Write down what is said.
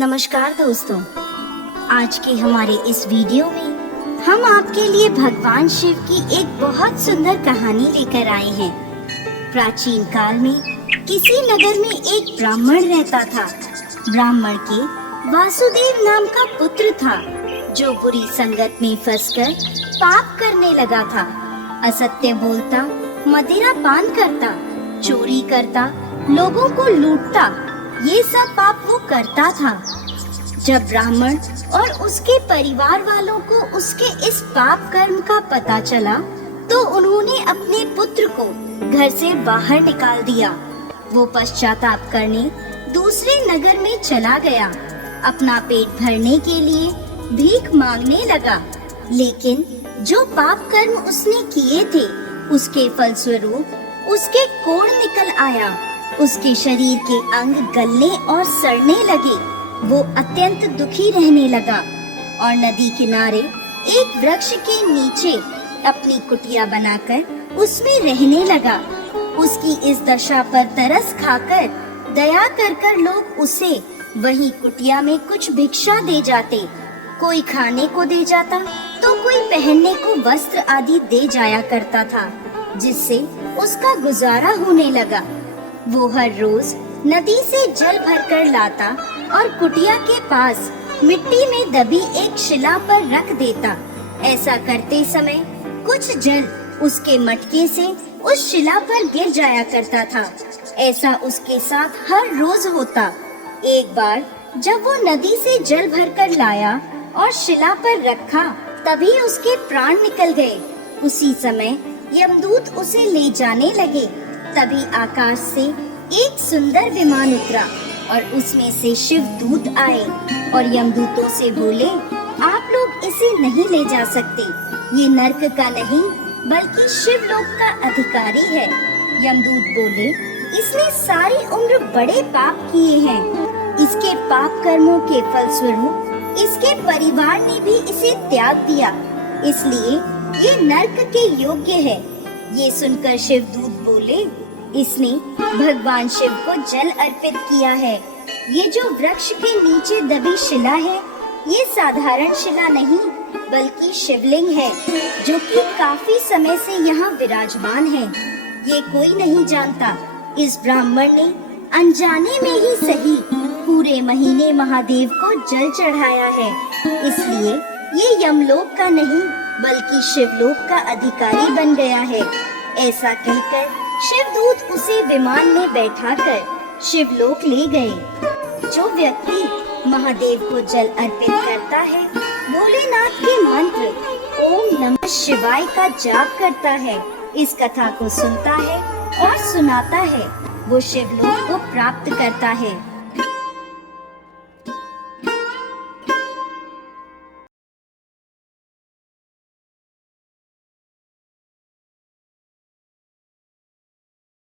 नमस्कार दोस्तों, आज के हमारे इस वीडियो में हम आपके लिए भगवान शिव की एक बहुत सुंदर कहानी लेकर आए हैं। प्राचीन काल में किसी नगर में एक ब्राह्मण रहता था। ब्राह्मण के वासुदेव नाम का पुत्र था, जो बुरी संगत में फंसकर पाप करने लगा था। असत्य बोलता, मदिरा पान करता, चोरी करता, लोगों को लूटता, ये सब पाप वो करता था। जब ब्राह्मण और उसके परिवार वालों को उसके इस पाप कर्म का पता चला, तो उन्होंने अपने पुत्र को घर से बाहर निकाल दिया। वो पश्चाताप करने दूसरे नगर में चला गया। अपना पेट भरने के लिए भीख मांगने लगा, लेकिन जो पाप कर्म उसने किए थे, उसके फलस्वरूप उसके कोढ़ निकल आया। उसके शरीर के अंग गलने और सड़ने लगे। वो अत्यंत दुखी रहने लगा और नदी किनारे एक वृक्ष के नीचे अपनी कुटिया बनाकर उसमें रहने लगा। उसकी इस दशा पर तरस खाकर दया कर लोग उसे वही कुटिया में कुछ भिक्षा दे जाते। कोई खाने को दे जाता तो कोई पहनने को वस्त्र आदि दे जाया करता था, जिससे उसका गुजारा होने लगा। वो हर रोज नदी से जल भरकर लाता और कुटिया के पास मिट्टी में दबी एक शिला पर रख देता। ऐसा करते समय कुछ जल उसके मटके से उस शिला पर गिर जाया करता था। ऐसा उसके साथ हर रोज होता। एक बार जब वो नदी से जल भरकर लाया और शिला पर रखा, तभी उसके प्राण निकल गए। उसी समय यमदूत उसे ले जाने लगे। तभी आकाश से एक सुंदर विमान उतरा और उसमें से शिव दूत आए और यमदूतों से बोले, आप लोग इसे नहीं ले जा सकते। ये नर्क का नहीं बल्कि शिवलोक का अधिकारी है। यमदूत बोले, इसने सारी उम्र बड़े पाप किए हैं। इसके पाप कर्मों के फलस्वरूप इसके परिवार ने भी इसे त्याग दिया, इसलिए ये नर्क के योग्य है। ये सुनकर शिवदूत बोले, इसने भगवान शिव को जल अर्पित किया है। ये जो वृक्ष के नीचे दबी शिला है, ये साधारण शिला नहीं बल्कि शिवलिंग है, जो कि काफी समय से यहाँ विराजमान है। ये कोई नहीं जानता। इस ब्राह्मण ने अनजाने में ही सही पूरे महीने महादेव को जल चढ़ाया है, इसलिए ये यमलोक का नहीं बल्कि शिवलोक का अधिकारी बन गया है। ऐसा कहकर शिवदूत उसे विमान में बैठाकर शिवलोक ले गए। जो व्यक्ति महादेव को जल अर्पित करता है, भोलेनाथ के मंत्र ओम नमः शिवाय का जाप करता है, इस कथा को सुनता है और सुनाता है, वो शिवलोक को प्राप्त करता है।